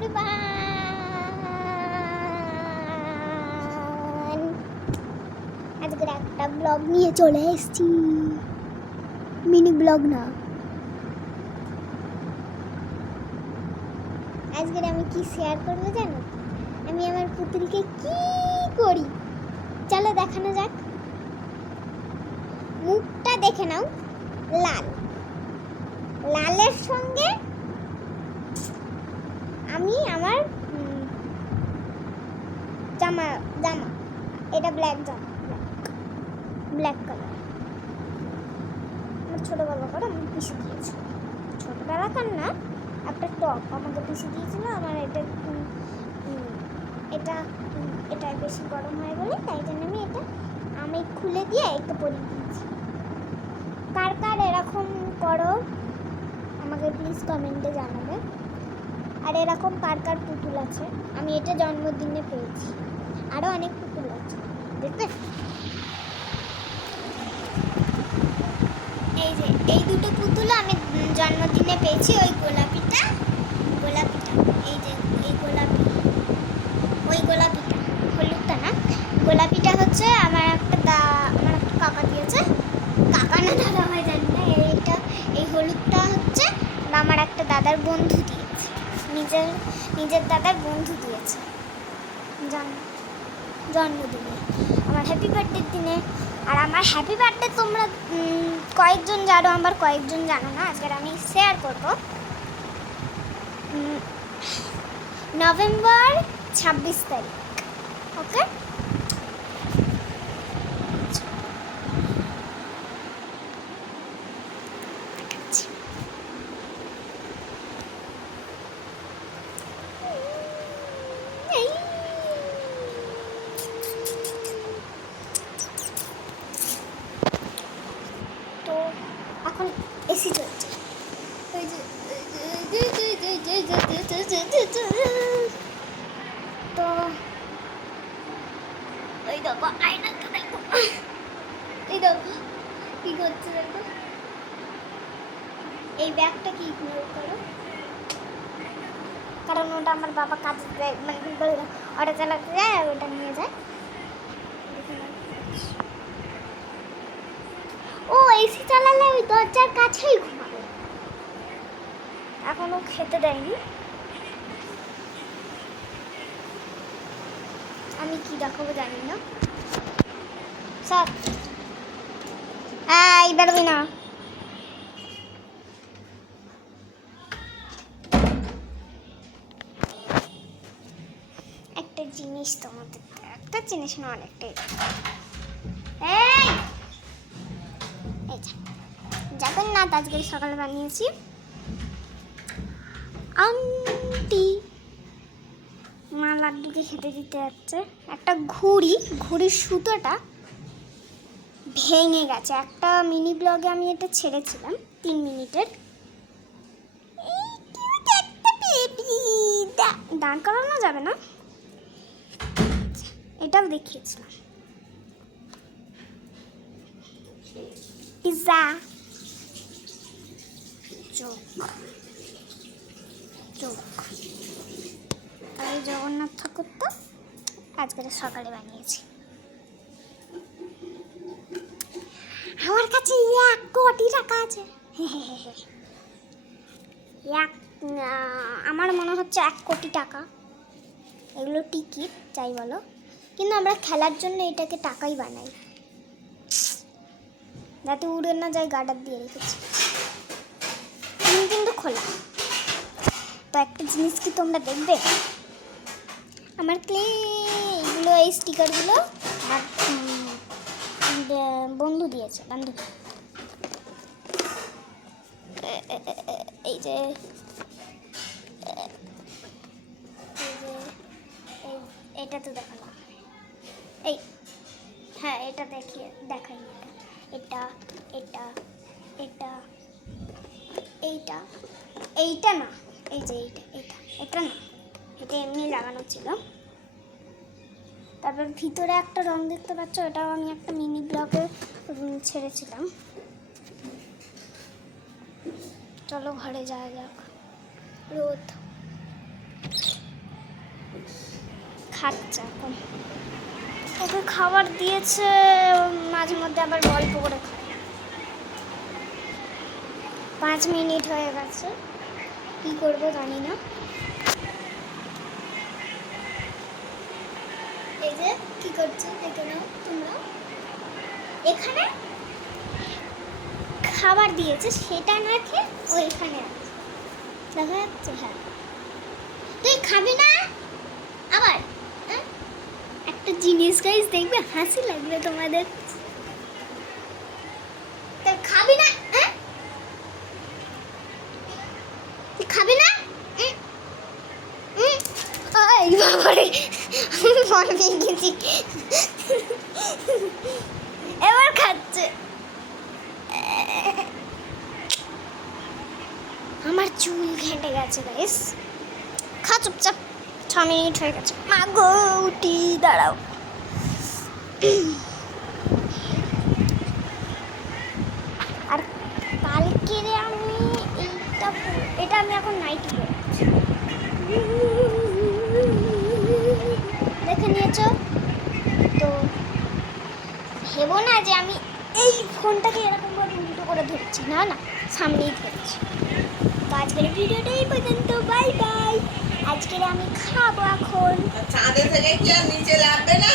Everyone, আজকে একটা blog নিয়ে চলে এসেছি। মিনি ব্লগ না, আজকে আমি কি শেয়ার করবো জানো? আমি আমার পুতুলকে কি করি চলো দেখানো যাক। মুখটা দেখে নাও, লাল, লালের সঙ্গে আমি আমার জামা জামা এটা ব্ল্যাক জামা, ব্ল্যাক কালার। আমার ছোটোবেলাকার আমি পিসি দিয়েছিল, ছোটোবেলাকার না, একটা টপ আমাকে পিসি দিয়েছিল। আমার এটা এটা এটা বেশি গরম হয় বলে, তাই জন্য আমি খুলে দিয়ে একটু পরিয়ে দিয়েছি। কার কার এরকম করো আমাকে প্লিজ কমেন্টে জানাবে। আর এরকম কার কার পুতুল আছে? আমি এটা জন্মদিনে পেয়েছি, আরও অনেক পুতুল আছে দেখবে। এই যে এই দুটো পুতুল আমি জন্মদিনে পেয়েছি। ওই গোলাপিটা, এই যে এই গোলাপি, ওই গোলাপিটা, হলুদটা না, গোলাপিটা হচ্ছে আমার একটা কাকা দিয়েছে। কাকা না দাদা হয় জানি না। এই হলুদটা হচ্ছে আমার একটা দাদার বন্ধু দিয়েছে, নিজের দাদার বন্ধু দিয়েছে জন্মদিনে, আমার হ্যাপি বার্থডের দিনে। আর আমার হ্যাপি বার্থডে তোমরা কয়েকজন জানো, আবার কয়েকজন জানো না। আজকে আমি শেয়ার করব। নভেম্বর 26 তারিখ, ওকে? তো এখন এসি চলছে, ওই যে তো ওই দেখো আয়নাটা দেখো, এই দেখো কি করছে দেখো। এই ব্যাগটা কি ইগনোর করো, কারণ ওটা আমার বাবা কাজে যায়, মানে অটো চালাতে যায় আর ওটা নিয়ে যায়। ও এসি চালালে ওই দরজার কাছেই ঘুমাবে। এখনো খেতে দেয়নি। আমি কি দেখাবো জানি না। স্যার এই বেরোবি না। একটা জিনিস তোমাদের, একটা জিনিস না অনেকটাই। এই জগন্নাথ আজকে সকালে বানিয়েছি। আন্টি মা লাড্ডুকে খেতে দিতে যাচ্ছে। একটা ঘুড়ির সুতোটা ভেঙে গেছে। একটা মিনি ব্লগে আমি এটা ছেড়েছিলাম 3 মিনিটের। দাঁড় করানো যাবে না, এটাও দেখিয়েছিলাম। পিৎজা চোখ আর জগন্নাথ ঠাকুর তো আজকে সকালে বানিয়েছি। আমার কাছে 1 কোটি টাকা আছে। আমার মনে হচ্ছে 1 কোটি টাকা। এগুলো টিকিট চাই বলো, কিন্তু আমরা খেলার জন্য এটাকে টাকাই বানাই, যাতে উড়ে না যায়। গার্ডার দিয়ে রেখেছি কিন্তু খোলা। তো একটা জিনিস কি তোমরা দেখবে, আমার এগুলো, এই স্টিকারগুলো আমার বন্ধু দিয়েছে, বান্ধবী। এই যে এটা তো দেখালাম, এই হ্যাঁ এটা দেখাই, এটা এটা এটা এইটা এইটা না, এই যে এটা না, এটা এমনি লাগানো ছিল। তারপর ভিতরে একটা রং দেখতে পাচ্ছ, এটাও আমি একটা মিনি ব্লগে ছেড়েছিলাম। চলো ঘরে যাওয়া যাক, রোদ। খাচ্ছে এখন। ওকে খাবার দিয়েছে, মাঝে মধ্যে আবার গল্প করে খায়। 5 মিনিট হয়ে গেছে, কি করবো জানি না। এই যে কি করছে দেখে নাও তোমরা, এখানে খাবার দিয়েছে সেটা না খেয়ে ওইখানে আছে, দেখা যাচ্ছে? হ্যাঁ, তুই খাবি না আবার? হ্যাঁ? একটা জিনিস গাইস দেখবে, হাসি লাগবে তোমাদের। তুই খাবি না? হ্যাঁ, তুই খাবি না? এই বাবারে, আমি ভয় পেয়ে গেছি। এবার খাচ্ছে। আমার চুল ঘেঁটে গেছে গাইস। খা চুপচাপ, 6 মিনিট হয়ে গেছে। মা গো উঠি, দাঁড়াও। আর কালকে আমি এটা আমি এখন নাইটি পরে আছি। দেখে নিয়েছো তো? ভেবো না যে আমি এই ফোনটাকে এরকম করে উল্টো করে ধরছি, না না, সামনেই ধরছি। তো আজকের ভিডিওটা এই পর্যন্ত, বাই বাই। আজকের আমি খাবো এখন। ছাদে থেকে কি আর নিচে লাগবে না?